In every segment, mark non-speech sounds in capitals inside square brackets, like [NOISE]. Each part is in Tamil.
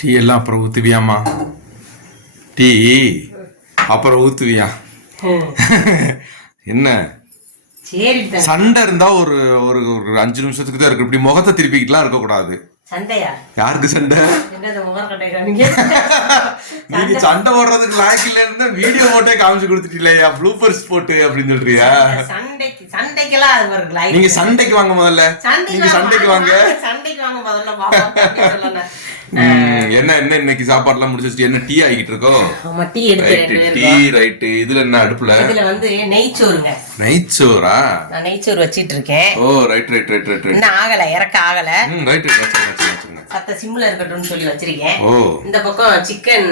டீ எல்லாம் அப்புறம் ஊத்துவியாமா டீ அப்புறம் ஊத்துவியா? என்ன. சண்டை இருந்தா ஒரு ஒரு ஒரு அஞ்சு நிமிஷத்துக்கு தான் இருக்கு. இப்படி முகத்தை திருப்பிக்கிட்டுலாம் இருக்க கூடாது சண்டையா? யாருக்கு சண்டை? நீங்க? சண்டை. போடுறதுக்கு லாய்க்கு இல்லைன்னு வீடியோ போட்டே காமிச்சு கொடுத்துட்டீங்களா ப்ளூபர்ஸ் போட்டு அப்படின்னு சொல்றியா? சண்டைக்கு சண்டைக்கெல்லாம் அது ஒரு லைஃப். நீங்க சண்டைக்கு வாங்க முதல்ல. நீங்க சண்டைக்கு வாங்க. சண்டைக்கு வாங்க முதல்ல. என்ன என்ன இன்னைக்கு சாப்பாடுலாம் முடிச்சிட்டு என்ன டீ ஆகிட்டு இருக்கோ? ஆமா டீ எடுத்து டீ ரைட்டு. இதுல என்ன அடுப்புல? இதுல வந்து நெய்ச்சோறுங்க சோறா நான் நெய்ச்சோறு வச்சிட்டு இருக்கேன் ஓ right right right right right. இன்னும் ஆகல இறக்க ஆகல. ம் ரைட் ரைட் சத்த சிம்ல இருக்கட்டும்னு சொல்லி வச்சிருக்கேன். ஓ. இந்த பக்கம் சிக்கன்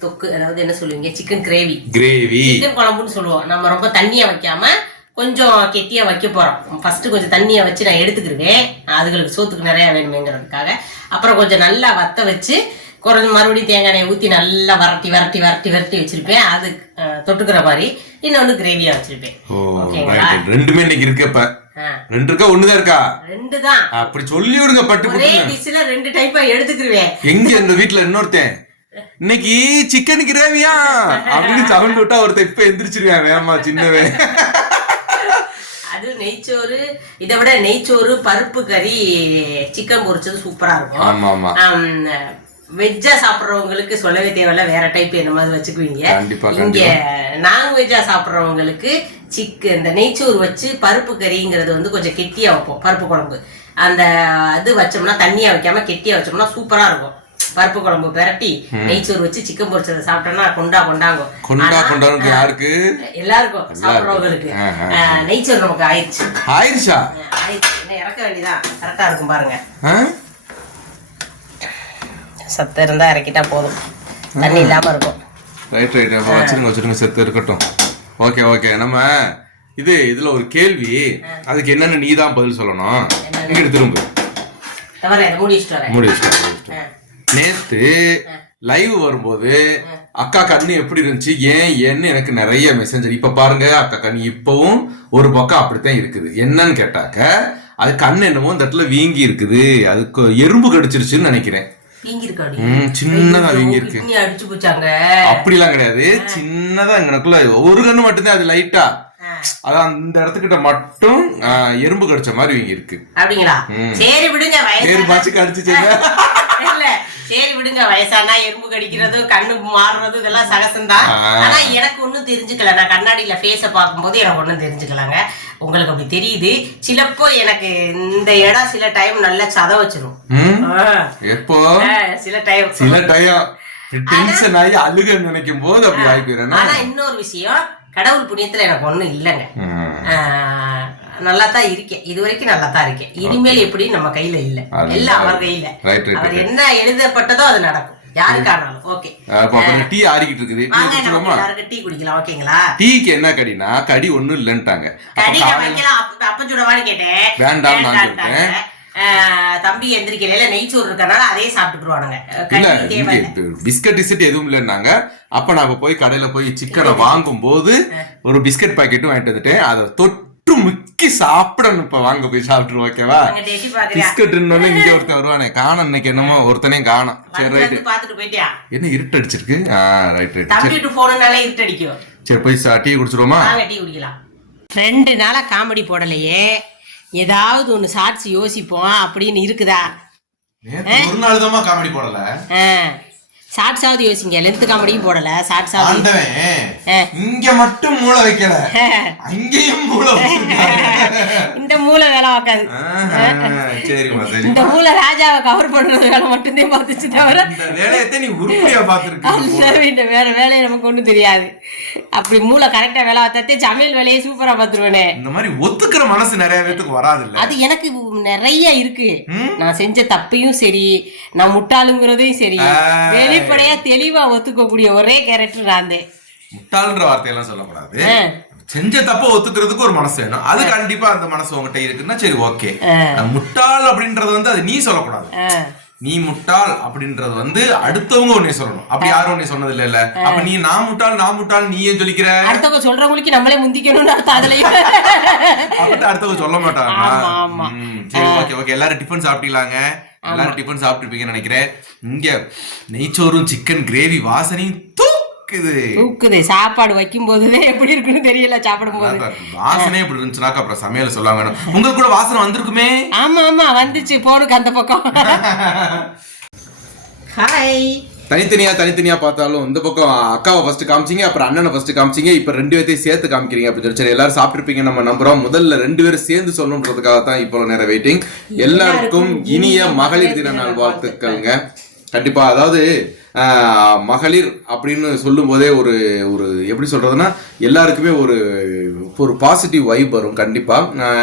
தொக்கு அதாவது என்ன சொல்லுவீங்க? Chicken gravy. கிரேவி. சிக்கன் குழம்புன்னு சொல்லுவோம். நம்ம ரொம்ப தண்ணியா வைக்காம கொஞ்சம் கெட்டியா வைக்க போறோம். ஃபர்ஸ்ட் கொஞ்சம் தண்ணியா வச்சு நான் எடுத்துக்கிடுவேன் அதுகளுக்கு சோத்துக்கு நிறைய வேணுமேங்கிறதுக்காக. அப்புறம் கொஞ்சம் நல்லா வத்த வச்சு கொஞ்சம் மறுபடியும் தேங்காய் எண்ணெயை ஊற்றி நல்லா வரட்டி வரட்டி வரட்டி வரட்டி வச்சிருப்பேன். அது தொட்டுக்கிற மாதிரி இன்னொன்று கிரேவியா வச்சிருப்பேன். ஓகேங்களா? ரெண்டுமே இன்னைக்கு இருக்கு இப்ப. ஆ, ரெண்டு இருக்கா? ஒண்ணுதான் இருக்கா? ரெண்டு தான் அப்படி சொல்லி விடுங்க பட்டு ஒரே புட்டு டிஷ்ல ரெண்டு டைப்பா எடுத்துக்கிருவேன். எங்க இந்த வீட்ல இன்னொருத்தன்? இன்னைக்கு சிக்கன் கிரேவியா அப்படின்னு சவுண்ட் விட்டா ஒருத்தன் இப்ப எந்திரிச்சிருவேன். வேமா சின்னவே அது நெய்ச்சோறு இதை விட நெய்ச்சோறு பருப்பு கறி சிக்கன் பொரிச்சது சூப்பரா இருக்கும். வெஜ்ஜா சாப்பிட்றவங்களுக்கு சொல்லவே தேவையில்ல வேற டைப் என்ன மாதிரி வச்சுக்குவீங்க. இங்க நான்வெஜ்ஜா சாப்பிட்றவங்களுக்கு சிக்கு இந்த நெய்ச்சோறு வச்சு பருப்பு கறிங்கிறது வந்து கொஞ்சம் கெட்டியா வைப்போம் பருப்பு குழம்பு. அந்த இது வச்சோம்னா தண்ணியா வைக்காம கெட்டியா வச்சோம்னா சூப்பரா இருக்கும். பருப்பு குழம்பு பிரட்டி நெய்ச்சோறு வச்சு சிக்கன் பொரிச்சதை சாப்பிட்டோம்னா கொண்டா கொண்டாங்க கொண்டா கொண்டாங்க யாருக்கு? எல்லாருக்கும் சாப்பிட்றவங்களுக்கு. நெய்ச்சோறு நமக்கு ஆயிடுச்சு ஆயிடுச்சா ஆயிடுச்சு இறக்க வேண்டியதான் கரெக்டா இருக்கும் பாருங்க? சத்து இருந்தா இறக்கிட்டா போதும். தண்ணி இல்லாம இருக்கும். ரைட் ரைட் அப்ப வச்சிருங்க வச்சிருங்க. செத்து இருக்கட்டும். ஓகே ஓகே நம்ம இது இதுல ஒரு கேள்வி. அதுக்கு என்னன்னு நீ தான் பதில் சொல்லணும். இங்கிட்டு திரும்ப வச்சுட்டு, மூடி வச்சுட்டு. நேத்து லைவ் வரும்போது அக்கா கண்ணு எப்படி இருந்துச்சு? ஏன்? ஏன்னு எனக்கு நிறைய மெசேஞ்சர் இப்ப பாருங்க அக்கா கண்ணு இப்பவும் ஒரு பக்கம் அப்படித்தான் இருக்குது. என்னன்னு கேட்டாக்க அது கண்ணு என்னமோ இந்த இடத்துல வீங்கி இருக்குது. அதுக்கு எறும்பு கடிச்சிருச்சுன்னு நினைக்கிறேன். சின்னதா வீங்கி இருக்கு போச்சாங்க. அப்படிலாம் கிடையாது. சின்னதா எங்களுக்குள்ள ஒரு கண்ணு மட்டும்தான் அது லைட்டா. அதான் அந்த இடத்துக்கிட்ட மட்டும் எறும்பு கடிச்ச மாதிரி வீங்கி இருக்கு அப்படிங்களா சரி விடுங்க [LAUGHS] சரி விடுங்க வயசானா எறும்பு கடிக்கிறது கண்ணு மாறுறது இதெல்லாம் சகசம்தான். ஆனா எனக்கு ஒண்ணும் தெரிஞ்சுக்கல. நான் கண்ணாடியில ஃபேஸ பார்க்கும்போது எனக்கு ஒண்ணும் தெரிஞ்சுக்கலாங்க. உங்களுக்கு அப்படி தெரியுது. சிலப்போ எனக்கு இந்த இடம் சில டைம் நல்லா சத வச்சிரும். எப்போ? சில டைம் சில டயம் டென்ஷன் ஆகி அழுக நினைக்கும் போது அப்படி ஆகி ஆனா இன்னொரு விஷயம் கடவுள் புண்ணியத்துல எனக்கு ஒண்ணும் இல்லைங்க. நல்லா தான் இருக்கேன். இது வரைக்கும் நல்லா தான் இருக்கேன் இனிமேல் எப்படி நம்ம கையில இல்ல. எல்லாம் அவர் கையில. அவர் என்ன எழுதப்பட்டதோ அது நடக்கும். யாருக்கானாலும் ஓகே. டீ ஆறிக்கிட்டு இருக்குது. டீ வாங்க நம்ம குடிச்சிருவோமா எல்லாருக்கும் டீ குடிக்கலாம். ஓகேங்களா? டீக்கு என்ன கடினா கடி ஒண்ணும் இல்லன்ட்டாங்க. காலையில வைக்கலாம். அப்ப சுடவான்னு கேட்டேன். வேண்டாம் நான். ஆஹ், தம்பி எந்திரிக்கல நெய்ச்சோறு இருக்கறனால அதே கடி தேவை பிஸ்கட் டிஸ்கட் எதுவும் இல்லைன்னாங்க. அப்ப நாம போய் கடையில போய் சிக்கனை வாங்கும் போது ஒரு பிஸ்கட் பாக்கெட்டும் வாங்கிட்டு வந்துட்டேன். அதை தொட்டு முக்கி சாப்பிடணும் இப்ப. வாங்க போய் சாப்பிட்டுரு ஓகேவா? பிஸ்கட் இங்க ஒருத்தன் வருவானே. காணும் இன்னைக்கு என்னமோ ஒருத்தனையும் காணும். சரி ரைட் என்ன இருட்டு அடிச்சிருக்கு? ரைட் ரைட் சரி. போய் டீ குடிச்சிருவோமா? ரெண்டு நாளா காமெடி போடலையே. ஏதாவது ஒன்று ஷார்ட்ஸ் யோசிப்போம் அப்படின்னு இருக்குதா? ஒரு நாள் தான் காமெடி போடல. ஷார்ட்ஸாவது யோசிங்க. லென்த் காமெடியும் போடல. ஷார்ட்ஸாவது ஆண்டவன் இங்க மட்டும் மூளை வைக்கல. அங்கேயும் மூளை. இந்த மூளை வேலை பார்க்காது. இந்த மூளை ராஜாவை கவர் பண்றது வேலை மட்டும்தான் பார்த்துச்சு தவிர இந்த வேலையத்தை நீ உருப்படியா பாத்துருக்க அல்ல, இந்த வேற வேலையை நமக்கு ஒன்றும் தெரியாது. அப்படி மூளை கரெக்டா வேலை பார்த்தாத்தே சமையல் வேலையை சூப்பரா பார்த்துருவேனே. இந்த மாதிரி ஒத்துக்கிற மனசு நிறைய பேத்துக்கு வராது அது எனக்கு நிறைய இருக்கு. நான் செஞ்ச தப்பையும் சரி நான் முட்டாளுங்கிறதையும் சரி ஆ. வெளிப்படையா தெளிவா ஒத்துக்கக்கூடிய ஒரே கேரக்டர் தான் முட்டாள்ன்ற வார்த்தையெல்லாம் சொல்லக்கூடாது. செஞ்ச தப்ப ஒத்துக்கிறதுக்கு ஒரு மனசு வேணும். அது கண்டிப்பா அந்த மனசு உங்ககிட்ட இருக்குன்னா சரி ஓகே. முட்டாள் அப்படின்றது வந்து அது நீ சொல்லக்கூடாது. நீ முட்டாள் அப்படின்றது வந்து அடுத்தவங்க உன்னை சொல்லணும். அப்படி யாரும் உன்னை சொன்னது இல்ல அப்ப நீ நான் முட்டாள் நான் முட்டாள் நீ ஏன் சொல்லிக்கிற? அடுத்தவங்க சொல்றவங்களுக்கு நம்மளே முந்திக்கணும்னு அர்த்தம் அதுலயும் அப்படி அடுத்தவங்க சொல்ல மாட்டாங்க. சரி ஓகே ஓகே. எல்லாரும் டிஃபன் சாப்பிட்டீங்களாங்க? எல்லாரும் டிஃபன் சாப்பிட்டுருப்பீங்கன்னு நினைக்கிறேன். இங்க நெய்ச்சோறும் சிக்கன் கிரேவி வாசனையும் தூக்குது. தூக்குது. சாப்பாடு வைக்கும் போதுதான் எப்படி இருக்குன்னு தெரியல சாப்பிடும் போது வாசனை இப்படி இருந்துச்சுனாக்கா அப்புறம் சமையல் சொல்லாம வேணும். உங்களுக்கு கூட வாசனை வந்திருக்குமே? ஆமா ஆமா. வந்துச்சு. போனுக்கு அந்த பக்கம். [LAUGHS] ஹாய் தனித்தனியா தனித்தனியா பார்த்தாலும் இந்த பக்கம் அக்காவை ஃபர்ஸ்ட் காமிச்சீங்க அப்புறம் அண்ணனை ஃபர்ஸ்ட் காமிச்சீங்க. இப்ப ரெண்டு பேர்த்தையும் சேர்த்து காமிக்கிறீங்க அப்படின்னு சொல்லி. சரி எல்லாரும் சாப்பிட்டுருப்பீங்க நம்ம நம்புறோம். முதல்ல ரெண்டு பேரும் சேர்ந்து சொல்லணுன்றதுக்காக தான் இப்போ நேரம் வெயிட்டிங் எல்லாருக்கும் இனிய மகளிர் தின நாள் வாழ்த்துக்கள்ங்க. கண்டிப்பா. அதாவது மகளிர் அப்படின்னு சொல்லும் போதே ஒரு ஒரு எப்படி சொல்றதுன்னா எல்லாருக்குமே ஒரு ஒரு பாசிட்டிவ் வைப் வரும் கண்டிப்பா.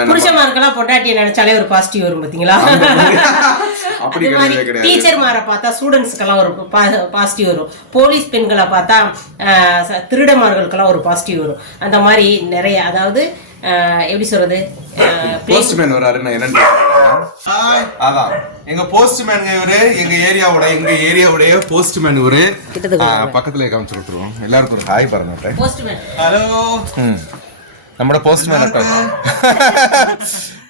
புருஷமாருக்கெல்லாம் பொண்டாட்டியை நினைச்சாலே ஒரு பாசிட்டிவ் வரும் பாத்தீங்களா? அப்படி கிடையவே கிடையாது. டீச்சர் மாரை பார்த்தா ஸ்டூடெண்ட்ஸ்க்கெல்லாம் ஒரு பாசிட்டிவ் வரும். போலீஸ் பெண்களை பார்த்தா திருடமார்களுக்கெல்லாம் ஒரு பாசிட்டிவ் வரும். அந்த மாதிரி நிறைய அதாவது எப்படி சொல்றது? போஸ்ட்மேன் வராரு நான் என்னன்னு. அதான். எங்க போஸ்ட்மேன் இவரு எங்க ஏரியாவோட எங்க ஏரியாவுடைய போஸ்ட்மேன் இவரு. பக்கத்துல காமிச்சு விட்டுருவோம் எல்லாருக்கும் ஒரு ஹாய் பாருங்க போஸ்ட்மேன் ஹலோ ம். நம்மளோட போஸ்ட்மேன் அட்டை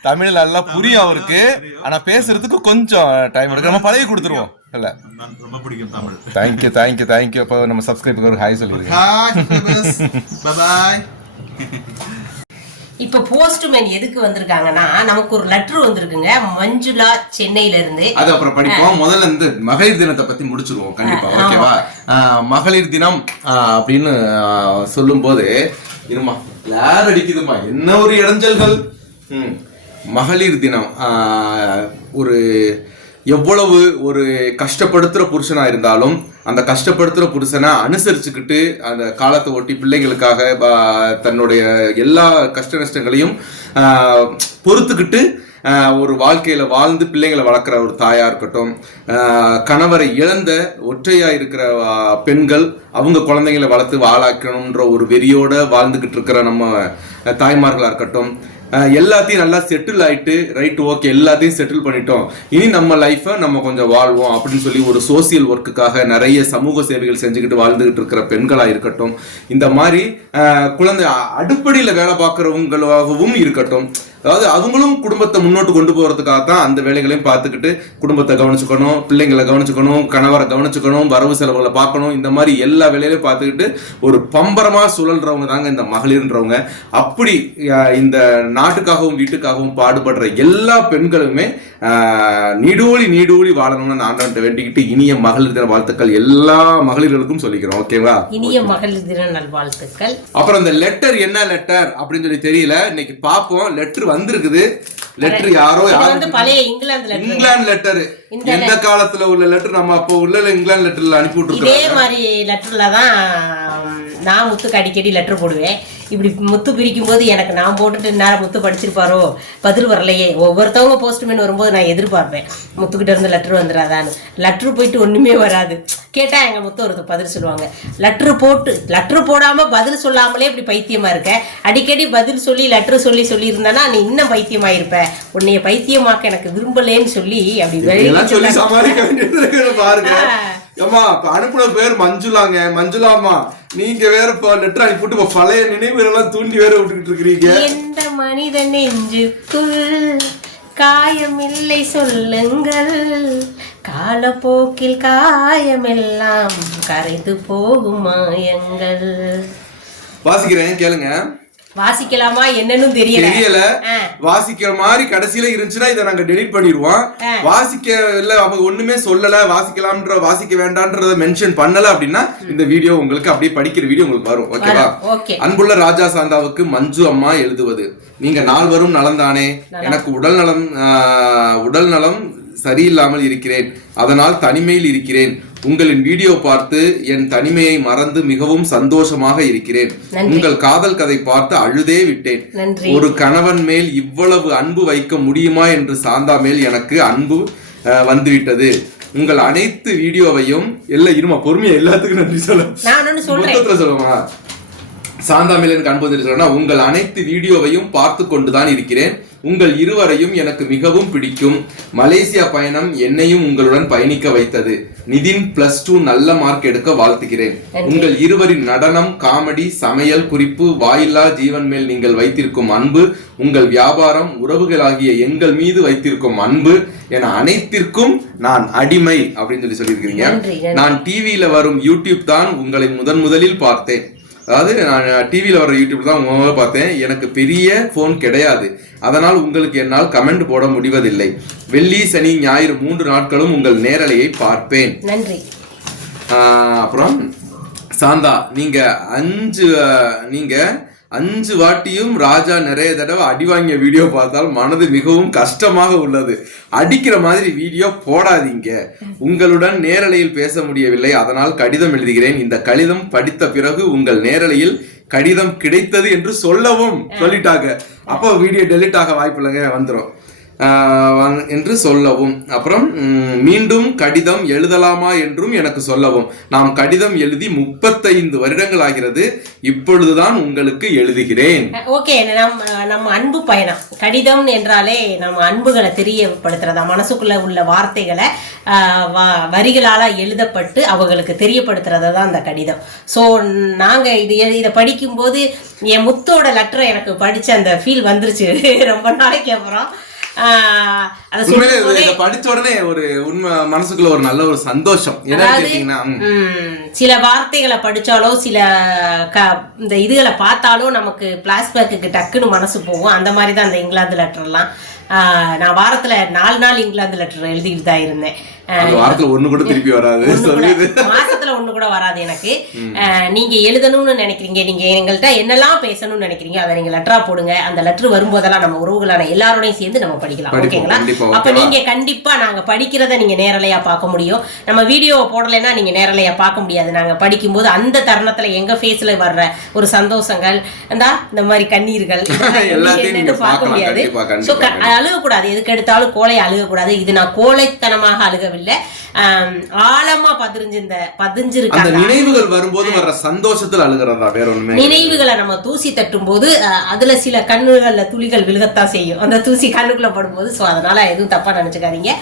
தமிழ் நல்லா புரியும் அவருக்கு. ஆனா பேசுறதுக்கு கொஞ்சம் டைம் எடுக்கும். நம்ம பழகி கொடுத்துருவோம். இல்ல. நான் ரொம்ப பிடிக்கும் தமிழ். தேங்க்யூ தேங்க்யூ தேங்க்யூ அப்போ நம்ம சப்ஸ்கிரைபருக்கு ஒரு ஹாய் சொல்லிடுங்க இப்ப போஸ்ட்மேன் எதுக்கு வந்திருக்காங்கன்னா நமக்கு ஒரு லெட்டர் வந்திருக்குங்க. மஞ்சுளா சென்னையில இருந்து அது அப்புறம் படிப்போம். முதல்ல இந்த மகளிர் தினத்தை பத்தி முடிச்சிருவோம் கண்டிப்பா. ஓகேவா? மகளிர் தினம் அப்படின்னு ஆஹ், சொல்லும்போது இருமா யார் அடிக்குதுமா. என்ன ஒரு இடைஞ்சல்கள்? ம். மகளிர் தினம் ஒரு எவ்வளவு ஒரு கஷ்டப்படுத்துகிற புருஷனாக இருந்தாலும் அந்த கஷ்டப்படுத்துகிற புருஷனை அனுசரிச்சுக்கிட்டு அந்த காலத்தை ஒட்டி பிள்ளைங்களுக்காக தன்னுடைய எல்லா கஷ்ட நஷ்டங்களையும் பொறுத்துக்கிட்டு ஒரு வாழ்க்கையில் வாழ்ந்து பிள்ளைங்களை வளர்க்குற ஒரு தாயாக இருக்கட்டும் கணவரை இழந்த ஒற்றையாக இருக்கிற பெண்கள் அவங்க குழந்தைங்களை வளர்த்து வாழாக்கணுன்ற ஒரு வெறியோட வாழ்ந்துக்கிட்டு இருக்கிற நம்ம தாய்மார்களாக இருக்கட்டும் எல்லாத்தையும் நல்லா செட்டில் ஆயிட்டு ரைட் ஓகே எல்லாத்தையும் செட்டில் பண்ணிட்டோம். இனி நம்ம லைஃப்பை நம்ம கொஞ்சம் வாழ்வோம் அப்படின்னு சொல்லி ஒரு சோசியல் ஒர்க்குக்காக நிறைய சமூக சேவைகள் செஞ்சுக்கிட்டு வாழ்ந்துகிட்டு இருக்கிற பெண்களாக இருக்கட்டும். இந்த மாதிரி குழந்தை அடிப்படையில் வேலை பார்க்குறவங்களாகவும் இருக்கட்டும். அதாவது அவங்களும் குடும்பத்தை முன்னோட்டு கொண்டு போகிறதுக்காக தான் அந்த வேலைகளையும் பார்த்துக்கிட்டு குடும்பத்தை கவனிச்சுக்கணும் பிள்ளைங்களை கவனிச்சுக்கணும் கணவரை கவனிச்சுக்கணும் வரவு செலவுகளை பார்க்கணும். இந்த மாதிரி எல்லா வேலையிலையும் பார்த்துக்கிட்டு ஒரு பம்பரமாக சுழல்றவங்க தாங்க இந்த மகளிர்ன்றவங்க. அப்படி இந்த நாட்டுக்காகவும் வீட்டுக்காகவும் பாடுபடுற எல்லா பெண்களுமே நீடூழி நீடூழி வாழணும்னு நான் ஆண்டவன்ட்ட வேண்டிக்கிட்டு இனிய மகளிர் தின வாழ்த்துக்கள் எல்லா மகளிர்களுக்கும் சொல்லிக்கிறோம் ஓகேவா? இனிய மகளிர் தின நல்வாழ்த்துக்கள். அப்புறம் இந்த லெட்டர் என்ன லெட்டர் அப்படின்னு சொல்லி தெரியல. இன்னைக்கு பார்ப்போம். லெட்டர் வந்திருக்குது. லெட்டர் யாரோ இது யாரோ வந்து பழைய இங்கிலாந்து லெட்டர் இங்கிலாந்து லெட்டர் எந்த காலத்துல உள்ள லெட்டர் நம்ம அப்போ உள்ள இங்கிலாந்து லெட்டர்ல அனுப்பி இதே விட்டுருக்கோம் மாதிரி லெட்டர்ல தான் நான் முத்துக்கு அடிக்கடி லெட்டர் போடுவேன். இப்படி முத்து பிரிக்கும் போது எனக்கு நான் போட்டுட்டு நேரம் முத்து படிச்சிருப்பாரோ? பதில் வரலையே. ஒவ்வொருத்தவங்க போஸ்ட்மேன் வரும்போது நான் எதிர்பார்ப்பேன். முத்துக்கிட்ட இருந்து லெட்டர் வந்துடாதான்னு லெட்டர் போயிட்டு ஒண்ணுமே வராது. கேட்டா எங்க முத்து ஒருத்தர் பதில் சொல்லுவாங்க. லெட்டர் போட்டு லெட்டர் போடாம பதில் சொல்லாமலே இப்படி பைத்தியமா இருக்க? அடிக்கடி பதில் சொல்லி லெட்டர் சொல்லி சொல்லி இருந்தானா நீ இன்னும் பைத்தியமா இருப்ப உன்னைய பைத்தியமாக்க எனக்கு விரும்பலேன்னு சொல்லி அப்படி பாருங்க. இப்ப அனுப்புன பேர் மஞ்சுளாங்க. மஞ்சுளாமா நீங்க வேற இப்போ லெட்டர் அனுப்பிட்டு இப்ப பழைய நினைவுகள் எல்லாம் தூண்டி வேற விட்டுக்கிட்டு இருக்கிறீங்க. எந்த மனித நெஞ்சுக்குள் காயமில்லை சொல்லுங்கள். காலப்போக்கில் காயமெல்லாம் கரைந்து போகும் மாயங்கள். வாசிக்கிறேன் கேளுங்க. வாசிக்கலாமா? என்னன்னு தெரியல. தெரியல. வாசிக்கிற மாதிரி கடைசியில இருந்துச்சுன்னா இதை நாங்க டெலீட் பண்ணிடுவோம். ஆ. வாசிக்க இல்ல அவங்க ஒண்ணுமே சொல்லல வாசிக்கலாம்ன்ற வாசிக்க வேண்டாம்ன்றத மென்ஷன் பண்ணல அப்படின்னா இந்த வீடியோ உங்களுக்கு அப்படியே படிக்கிற வீடியோ உங்களுக்கு வரும். ஓகேவா? ஓகே. அன்புள்ள ராஜா சாந்தாவுக்கு மஞ்சு அம்மா எழுதுவது. நீங்க நால்வரும் நலம்தானே. எனக்கு உடல் நலம் உடல் நலம் சரியில்லாமல் இருக்கிறேன். அதனால் தனிமையில் இருக்கிறேன். உங்களின் வீடியோ பார்த்து என் தனிமையை மறந்து மிகவும் சந்தோஷமாக இருக்கிறேன். உங்கள் காதல் கதை பார்த்து அழுதே விட்டேன். ஒரு கணவன் மேல் இவ்வளவு அன்பு வைக்க முடியுமா என்று சாந்தா மேல் எனக்கு அன்பு வந்துவிட்டது. உங்கள் அனைத்து வீடியோவையும் எல்லாம் இருமா பொறுமையா எல்லாத்துக்கும் நன்றி சொல்ல. சொல்லுமா சாந்தா மேல் எனக்கு அன்பு தெரிவிச்சுன்னா உங்கள் அனைத்து வீடியோவையும் பார்த்து கொண்டுதான் இருக்கிறேன். உங்கள் இருவரையும் எனக்கு மிகவும் பிடிக்கும். மலேசியா பயணம் என்னையும் உங்களுடன் பயணிக்க வைத்தது. நிதின் பிளஸ் டூ நல்ல மார்க் எடுக்க வாழ்த்துகிறேன். உங்கள் இருவரின் நடனம் காமெடி சமையல் குறிப்பு வாயில்லா ஜீவன் மேல் நீங்கள் வைத்திருக்கும் அன்பு உங்கள் வியாபாரம் உறவுகளாகிய எங்கள் மீது வைத்திருக்கும் அன்பு என அனைத்திற்கும் நான் அடிமை அப்படின்னு சொல்லி சொல்லியிருக்கிறீங்க. நான் டிவியில வரும் யூடியூப் தான் உங்களை முதன் முதலில் பார்த்தேன். அதாவது நான் டிவியில வர யூடியூப் தான் முதல்ல பார்த்தேன். எனக்கு பெரிய ஃபோன் கிடையாது. அதனால் உங்களுக்கு என்னால் கமெண்ட் போட முடிவதில்லை. வெள்ளி சனி ஞாயிறு மூன்று நாட்களும் உங்கள் நேரலையை பார்ப்பேன். நன்றி. அப்புறம் சாந்தா நீங்க அஞ்சு ஆஹ், நீங்க அஞ்சு வாட்டியும் ராஜா நிறைய தடவை அடி வாங்கிய வீடியோ பார்த்தால் மனது மிகவும் கஷ்டமாக உள்ளது. அடிக்கிற மாதிரி வீடியோ போடாதீங்க. உங்களுடன் நேரலையில் பேச முடியவில்லை. அதனால் கடிதம் எழுதுகிறேன். இந்த கடிதம் படித்த பிறகு உங்கள் நேரலையில் கடிதம் கிடைத்தது என்று சொல்லவும் சொல்லிட்டாங்க. அப்போ வீடியோ டெலிட் ஆக வாய்ப்பு இல்லைங்க வந்துடும் என்று சொல்லவும். அப்புறம் மீண்டும் கடிதம் எழுதலாமா என்றும் எனக்கு சொல்லவும். நாம் கடிதம் எழுதி முப்பத்தைந்து வருடங்கள் ஆகிறது. இப்பொழுதுதான் உங்களுக்கு எழுதுகிறேன். ஓகே நம் நம்ம அன்பு பயணம். கடிதம் என்றாலே நம்ம அன்புகளை தெரியப்படுத்துறதா? மனசுக்குள்ள உள்ள வார்த்தைகளை ஆஹ், வ- வரிகளால எழுதப்பட்டு அவங்களுக்கு தெரியப்படுத்துறது தான் அந்த கடிதம். ஸோ நாங்க இது இதை படிக்கும்போது என் முத்தோட லெட்டரை எனக்கு படிச்ச அந்த ஃபீல் வந்துருச்சு. [LAUGHS] ரொம்ப நாளைக்கு அப்புறம். படிச்ச உடனே ஒரு உண்மை மனசுக்குள்ள ஒரு நல்ல ஒரு சந்தோஷம். சில வார்த்தைகளை படிச்சாலோ சில க இந்த இதுகளை பார்த்தாலோ நமக்கு பிளாஷ்பேக்கு டக்குன்னு மனசு போகும். அந்த மாதிரி தான் அந்த இங்கிலாந்து லெட்டர்லாம் ஆஹ், நான் வாரத்துல நாலு நாள் இங்கிலாந்து லெட்டர் எழுதிட்டு தான் இருந்தேன். வாரத்துல ஒண்ணு கூட திருப்பி வராது மாசத்துல ஒண்ணு கூட வராது எனக்கு. நீங்க எழுதணும்னு நினைக்கிறீங்க நீங்க எங்கள்கிட்ட என்னெல்லாம் பேசணும்னு நினைக்கிறீங்க அதை நீங்க லெட்டரா போடுங்க. அந்த லெட்டர் வரும்போதெல்லாம் நம்ம உறவுகளான எல்லாரோடையும் சேர்ந்து நம்ம படிக்கலாம். ஓகேங்களா? அப்ப? நீங்க கண்டிப்பா நாங்க படிக்கிறத நீங்க நேரலையா பார்க்க முடியும். நம்ம வீடியோ போடலைன்னா நீங்க நேரலையா பார்க்க முடியாது. நாங்க படிக்கும்போது அந்த தருணத்துல எங்க ஃபேஸ்ல வர்ற ஒரு சந்தோஷங்கள் இந்தா இந்த மாதிரி கண்ணீர்கள் [LAUGHS] என்னன்னு பார்க்க. முடியாது. அழுகக்கூடாது. எதுக்கு எடுத்தாலும் கோலை அழுகக்கூடாது. இது நான் கோழைத்தனமாக அழுகவில்லை. ஆம், ஆழமா பதிஞ்சு இந்த பதிஞ்சிருக்க நினைவுகள் வரும்போது வர்ற சந்தோஷத்துல அழுகிறதா வேற ஒண்ணுமே நினைவுகளை நம்ம தூசி தட்டும் போது அதுல சில கண்ணுகள்ல துளிகள் விழுகத்தான் செய்யும். அந்த தூசி கண்ணுக்குள்ள படும்போது சோ அதனால எதுவும் தப்பா நினைச்சுக்காதீங்க.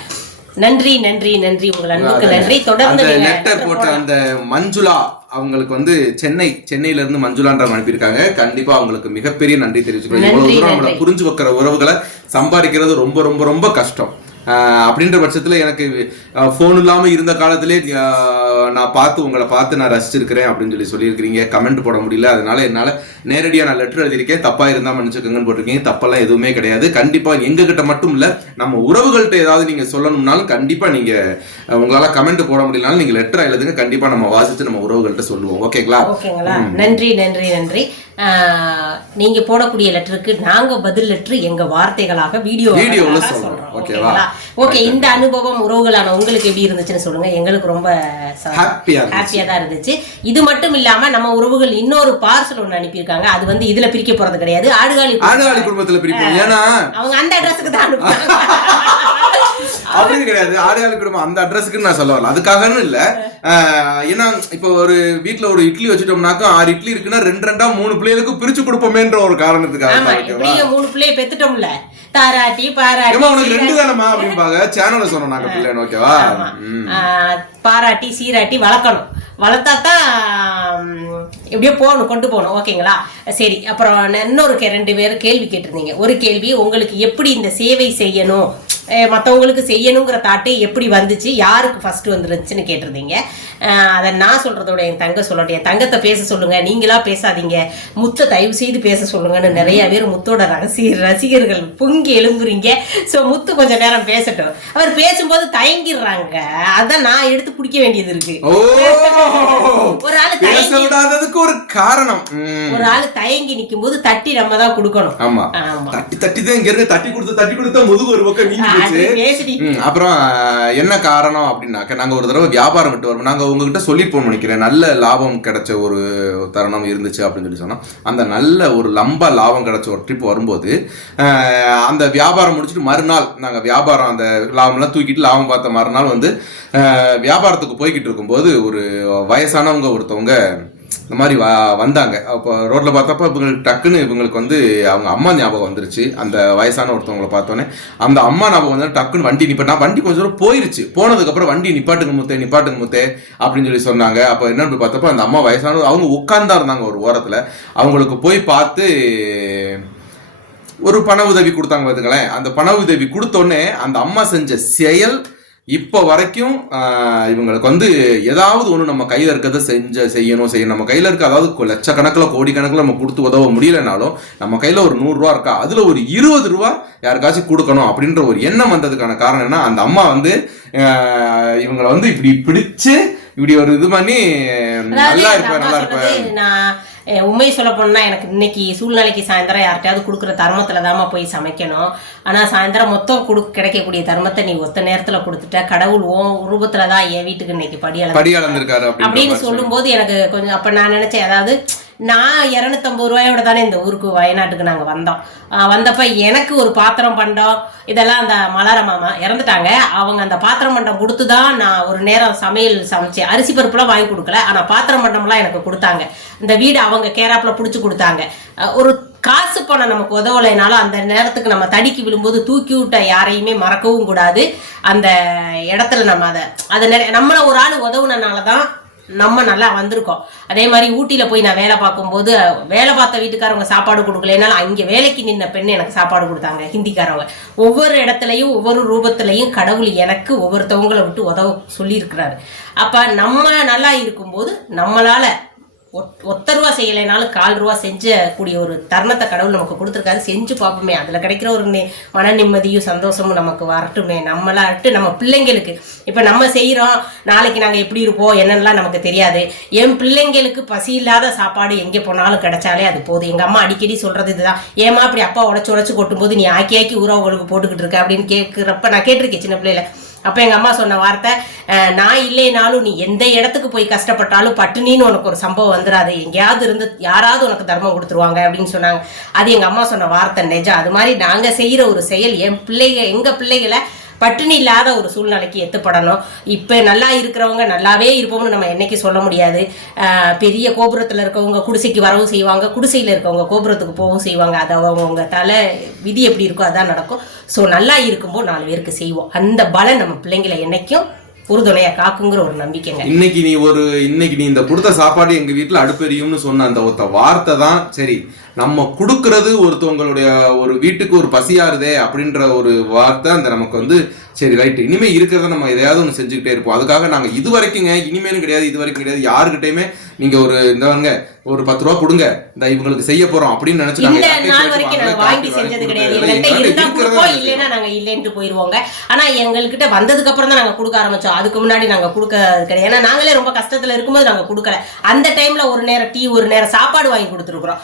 நன்றி நன்றி நன்றி. உங்கள் அன்புக்கு நன்றி. தொடர்ந்து லெட்டர் போட்ட அந்த மஞ்சுளா அவங்களுக்கு வந்து சென்னை சென்னையில இருந்து மஞ்சுளான்றவங்க அனுப்பியிருக்காங்க. கண்டிப்பா அவங்களுக்கு மிகப்பெரிய நன்றி தெரிவிச்சுக்கிறோம். இவ்வளவு தூரம் நம்மளை. புரிஞ்சு வைக்கிற உறவுகளை சம்பாதிக்கிறது ரொம்ப ரொம்ப ரொம்ப கஷ்டம். அப்படின்ற பட்சத்தில் எனக்கு ஃபோன் இல்லாமல் இருந்த காலத்திலே நான் பார்த்து உங்களை பார்த்து நான் ரசிச்சிருக்கிறேன் அப்படின்னு சொல்லி சொல்லியிருக்கிறீங்க. கமெண்ட் போட முடியல. அதனால என்னால நேரடியா நான் லெட்டர் எழுதியிருக்கேன். தப்பா இருந்தா மன்னிச்சுக்கோங்கன்னு போட்டிருக்கீங்க. தப்பெல்லாம் எதுவுமே கிடையாது. கண்டிப்பா எங்க கிட்ட மட்டும் இல்ல நம்ம உறவுகள்கிட்ட ஏதாவது நீங்க சொல்லணும்னாலும் கண்டிப்பா நீங்க அஹ், உங்களால கமெண்ட் போட முடியலனாலும் நீங்க லெட்டர் எழுதுங்க. கண்டிப்பா நம்ம வாசிச்சு நம்ம உறவுகள்கிட்ட சொல்லுவோம். ஓகேங்களா? ஓகேங்களா நன்றி நன்றி நன்றி. நீங்க போடக்கூடிய லெட்டருக்கு நாங்க பதில் லெட்டர் எங்க வார்த்தைகளாக வீடியோ வீடியோல சொல்றோம், ஓகேவா? ஓகே இந்த அனுபவம் உறவுகளான உங்களுக்கு எப்படி இருந்துச்சுன்னு சொல்லுங்க. எங்களுக்கு ரொம்ப ஹாப்பியா ஹாப்பியா தான் இருந்துச்சு. இது மட்டும் இல்லாம நம்ம உறவுகள் இன்னொரு பார்சல் ஒண்ணு அனுப்பியிருக்காங்க. அது வந்து இதுல பிரிக்க போறது கிடையாது. ஆடுகாலி ஆடுகாலி குடும்பத்துல பிரிப்போம். ஏன்னா அவங்க அந்த அட்ரஸுக்கு தான் அப்படின்னு கிடையாது. ஆடுகாலி குடும்பம் அந்த அட்ரஸுக்கு நான் சொல்ல வரல. அதுக்காகன்னு இல்ல. ஏன்னா இப்போ ஒரு வீட்ல ஒரு இட்லி வச்சுட்டோம்னாக்கா ஆறு இட்லி இருக்குன்னா ரெண்டு ரெண்டா மூணு பிள்ளைகளுக்கு பிரிச்சு கொடுப்போமேன்ற ஒரு காரணத்துக்காக மூணு பிள்ளைய பெத்துட்டோம்ல. தாராட்டி பாராட்டி உனக்கு ரெண்டு தானமா அப்படிம்பாங்க சேனல்ல சொன்னோம் நாங்க பிள்ளைன்னு ஓகேவா பாராட்டி சீராட்டி வளர்க்கணும். வளர்த்தா தான் எப்படியோ போகணும் கொண்டு போகணும் ஓகேங்களா? சரி அப்புறம் இன்னொரு ரெண்டு பேரும் கேள்வி கேட்டிருந்தீங்க. ஒரு கேள்வி உங்களுக்கு எப்படி இந்த சேவை செய்யணும்? அஹ் மத்தவங்களுக்கு செய்யணுங்கிற தாட்டு எப்படி வந்துச்சு? யாருக்கு ஃபர்ஸ்ட் வந்துருச்சுன்னு கேட்டிருந்தீங்க. அதை நான் சொல்றதோட என் தங்க சொல்லட்டும். என் தங்கத்தை பேச சொல்லுங்க. நீங்களா பேசாதீங்க. முத்தை தயவு செய்து பேச சொல்லுங்கன்னு நிறைய பேர் முத்தோட ரகசிய ரசிகர்கள் பொங்கி எழும்புறீங்க. ஸோ முத்து கொஞ்ச நேரம் பேசட்டும். அவர் பேசும்போது தயங்கிடுறாங்க. அதான் நான் எடுத்து பிடிக்க வேண்டியது இருக்கு. ஒரு ஆளு பேச தயங்கி விடாததுக்கு ஒரு காரணம். ஒரு ஆளு தயங்கி நிக்கும் போது தட்டி நம்ம தான் கொடுக்கணும். ஆமா. தட்டி தட்டி தான் இங்க இருந்து தட்டி கொடுத்து தட்டி கொடுத்த முதுகு ஒரு பக்கம் நீங்கி அப்புறம் என்ன காரணம் அப்படின்னாக்க நாங்க ஒரு தடவை வியாபாரம் விட்டு வரோம் நாங்க உங்ககிட்ட சொல்லிப்போம் நினைக்கிறேன். நல்ல லாபம் கிடைச்ச ஒரு தருணம் இருந்துச்சு அப்படின்னு சொல்லி சொன்னோம் அந்த நல்ல ஒரு லம்ப லாபம் கிடைச்ச ஒரு ட்ரிப் வரும்போது அந்த வியாபாரம் முடிச்சுட்டு மறுநாள் நாங்கள் வியாபாரம் அந்த லாபம்லாம் தூக்கிட்டு லாபம் பார்த்த மறுநாள் வந்து வியாபாரத்துக்கு போய்கிட்டு இருக்கும்போது ஒரு வயசானவங்க ஒருத்தவங்க இந்த மாதிரி வா வந்தாங்க. அப்போ ரோட்டில் பார்த்தப்ப இவங்களுக்கு டக்குன்னு இவங்களுக்கு வந்து அவங்க அம்மா ஞாபகம் வந்துருச்சு. அந்த வயசான ஒருத்தவங்களை பார்த்தோன்னே அந்த அம்மா ஞாபகம் வந்து டக்குன்னு வண்டி நிப்பாட்டா வண்டி கொஞ்சம் தூரம் போயிருச்சு. போனதுக்கப்புறம் வண்டி நிப்பாட்டுங்க முத்தே நிப்பாட்டுங்க முத்தே அப்படின்னு சொல்லி சொன்னாங்க. அப்போ என்னன்னு பார்த்தப்ப அந்த அம்மா வயசான அவங்க உட்கார்ந்தா இருந்தாங்க ஒரு ஓரத்தில். அவங்களுக்கு போய் பார்த்து ஒரு பண உதவி கொடுத்தாங்க பார்த்துங்களேன் அந்த பண உதவி கொடுத்தோன்னே அந்த அம்மா செஞ்ச செயல் இப்போ வரைக்கும் இவங்களுக்கு வந்து ஏதாவது ஒன்று நம்ம கையில் இருக்கிறத செஞ்ச செய்யணும் செய்யணும். நம்ம கையில் இருக்க அதாவது லட்சக்கணக்கில் கோடிக்கணக்கில் நம்ம கொடுத்து உதவ முடியலனாலும் நம்ம கையில் ஒரு நூறுரூவா இருக்கா? அதில் ஒரு இருபது ரூபா யாருக்காச்சும் கொடுக்கணும் அப்படின்ற ஒரு எண்ணம் வந்ததுக்கான காரணம் என்ன அந்த அம்மா வந்து இவங்களை வந்து இப்படி பிடிச்சு இப்படி ஒரு இது பண்ணி நல்லா இருப்பேன் நல்லா இருப்பேன் உண்மையை சொல்ல போனா எனக்கு இன்னைக்கு சூழ்நிலைக்கு சாயந்தரம் யார்கிட்டயாவது கொடுக்குற தர்மத்துல தாம்மா போய் சமைக்கணும். ஆனா சாயந்தரம் மொத்தம் கொடு கிடைக்கக்கூடிய தர்மத்தை நீ ஒத்த நேரத்துல கொடுத்துட்ட. கடவுள் ஓ ரூபத்துல தான் என் வீட்டுக்கு இன்னைக்கு படி அப்படின்னு சொல்லும்போது எனக்கு கொஞ்சம் அப்ப நான் நினைச்சேன் அதாவது நான் இரநூத்தம்பது ரூபாயோட தானே இந்த ஊருக்கு வயநாட்டுக்கு நாங்கள் வந்தோம். வந்தப்போ வந்தப்ப எனக்கு ஒரு பாத்திரம் பண்டம் இதெல்லாம் அந்த மலர மாமா இறந்துட்டாங்க. அவங்க அந்த பாத்திரம் பண்டம் கொடுத்து தான் நான் ஒரு நேரம் சமையல் சமைச்சேன் அரிசி பருப்புலாம் வாங்கி கொடுக்கல. ஆனால் பாத்திரம் பண்டம்லாம் எனக்கு கொடுத்தாங்க. இந்த வீடு அவங்க கேராப்பில் பிடிச்சி கொடுத்தாங்க. ஒரு காசு பணம் நமக்கு உதவலைனாலும் அந்த நேரத்துக்கு நம்ம தடிக்கு விழும்போது தூக்கி விட்ட யாரையுமே மறக்கவும் கூடாது. அந்த இடத்துல நம்ம அதை அதை நம்மளை ஒரு ஆள் உதவுனனால தான் நம்ம நல்லா வந்திருக்கோம். அதே மாதிரி ஊட்டியில் போய் நான் வேலை பார்க்கும்போது வேலை பார்த்த வீட்டுக்காரவங்க சாப்பாடு கொடுக்கலனாலும் அங்கே வேலைக்கு நின்ன பெண் எனக்கு சாப்பாடு கொடுத்தாங்க ஹிந்திக்காரவங்க ஒவ்வொரு இடத்துலையும் ஒவ்வொரு ரூபத்துலையும் கடவுள் எனக்கு ஒவ்வொருத்தவங்களை விட்டு உதவ சொல்லியிருக்கிறாரு. அப்போ நம்ம நல்லா இருக்கும்போது நம்மளால ஒத்த ரூபா செய்யலைனாலும் கால் ரூபா செஞ்சக்கூடிய ஒரு தருணத்தை கடவுள் நமக்கு கொடுத்துருக்காரு. செஞ்சு பார்ப்போமே. அதில் கிடைக்கிற ஒரு மன நிம்மதியும் சந்தோஷமும் நமக்கு வரட்டுமே. நம்மளாட்டு நம்ம பிள்ளைங்களுக்கு இப்போ நம்ம செய்கிறோம் நாளைக்கு நாங்கள் எப்படி இருப்போம் என்னென்னலாம் நமக்கு தெரியாது. என் பிள்ளைங்களுக்கு பசி இல்லாத சாப்பாடு எங்கே போனாலும் கிடைச்சாலே அது போதும். எங்கள் அம்மா அடிக்கடி சொல்கிறது இதுதான். ஏமா அப்படி அப்பா உடச்சி உடச்சி கொட்டும்போது நீ ஆக்கி ஆக்கி உறவுகளுக்கு போட்டுக்கிட்டு இருக்க அப்படின்னு கேட்குறப்ப நான் கேட்டிருக்கேன் சின்ன பிள்ளையில. அப்போ எங்கள் அம்மா சொன்ன வார்த்தை நான் இல்லைனாலும் நீ எந்த இடத்துக்கு போய் கஷ்டப்பட்டாலும் பட்டினின்னு உனக்கு ஒரு சம்பவம் வந்துடாது எங்கேயாவது இருந்து யாராவது உனக்கு தர்மம் கொடுத்துருவாங்க அப்படின்னு சொன்னாங்க. அது எங்கள் அம்மா சொன்ன வார்த்தை நிஜம். அது மாதிரி நாங்கள் செய்கிற ஒரு செயல் என் பிள்ளைங்க எங்கள் பிள்ளைகளை பட்டினி இல்லாத ஒரு சூழ்நிலைக்கு எத்துப்படணும் இப்போ நல்லா இருக்கிறவங்க நல்லாவே இருப்போம்னு நம்ம என்றைக்கு சொல்ல முடியாது. பெரிய கோபுரத்தில் இருக்கவங்க குடிசைக்கு வரவும் செய்வாங்க. குடிசையில் இருக்கவங்க கோபுரத்துக்கு போகவும் செய்வாங்க. அது அவங்கவுங்க தலை விதி எப்படி இருக்கோ அதான் நடக்கும். ஸோ நல்லா இருக்கும்போது நாலு பேருக்கு செய்வோம். அந்த பலம் நம்ம பிள்ளைங்களை என்னைக்கும் உறுதுணையா காக்குங்கிற ஒரு நம்பிக்கைங்க. இன்னைக்கு நீ ஒரு இன்னைக்கு நீ இந்த கொடுத்த சாப்பாடு எங்க வீட்டுல அடுப்பெரியும்னு சொன்ன அந்த ஒருத்த வார்த்தை தான். சரி நம்ம கொடுக்கறது ஒருத்தவங்களுடைய ஒரு வீட்டுக்கு ஒரு பசியாருதே அப்படின்ற ஒரு வார்த்தை அந்த நமக்கு வந்து சரி ரைட் இனிமே இருக்கிறத நம்ம எதையாவது ஒன்று செஞ்சுக்கிட்டே இருப்போம். அதுக்காக நாங்க இது வரைக்குங்க இனிமேலும் கிடையாது இது வரைக்கும் கிடையாது. யாருக்கிட்டையுமே நீங்க ஒரு இந்தவங்க ஒரு பத்து ரூபா கொடுங்க இந்த இவங்களுக்கு செய்ய போறோம் அப்படின்னு நினைச்சு இந்த இல்லைன்னா போயிருவோங்க. ஆனா எங்கள்கிட்ட வந்ததுக்கு அப்புறம் தான் நாங்க கொடுக்க ஆரம்பிச்சோம். அதுக்கு முன்னாடி நாங்க கொடுக்க கிடையாது. ஏன்னா நாங்களே ரொம்ப கஷ்டத்துல இருக்கும்போது நாங்க கொடுக்கல. அந்த டைம்ல ஒரு நேரம் டீ ஒரு நேரம் சாப்பாடு வாங்கி கொடுத்துருக்குறோம்.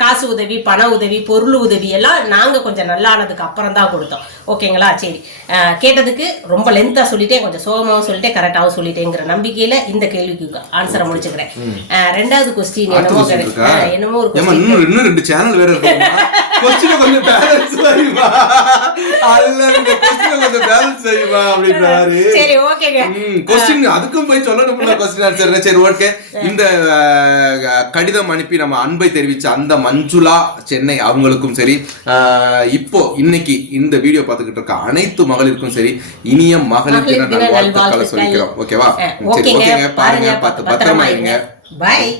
காசு உதவி பண உதவி பொருள் உதவி எல்லாம் நாங்க கொஞ்சம் நல்லானதுக்கு அப்புறம் தான் கொடுத்தோம். ஓகேங்களா சரி. கேட்டதுக்கு ரொம்ப லென்த்தா சொல்லிட்டேன் கொஞ்சம் சோகமாவும் சொல்லிட்டேன் கரெக்டாகவும் சொல்லிட்டேங்கிற நம்பிக்கையில இந்த கேள்விக்கு ஆன்சரை முடிச்சுக்கிறேன். ரெண்டாவது கொஸ்டின் என்னமோ என்னமோ ஒரு இன்னும் இன்னும் ரெண்டு சேனல் வேற சரி ஓகேங்க கொஸ்டின் அதுக்கும் போய் சொல்லணும்ல கொஸ்டின் ஆன்சர் சரி ஓகே இந்த கடிதம் அனுப்பி நம்ம அன்பை தெரிவிச்ச அந்த மஞ்சுளா சென்னை அவங்களுக்கும் சரி இப்போ இன்னைக்கு இந்த வீடியோ பார்த்துக்கிட்டு இருக்க அனைத்து மகளிருக்கும் சரி இனிய மகளிர் தின நல்வாழ்த்துக்களை. சொல்லிக்கிறோம். ஓகேவா? சரி ஓகேங்க. பாருங்க பார்த்து பத்திரமா இருங்க. பாய்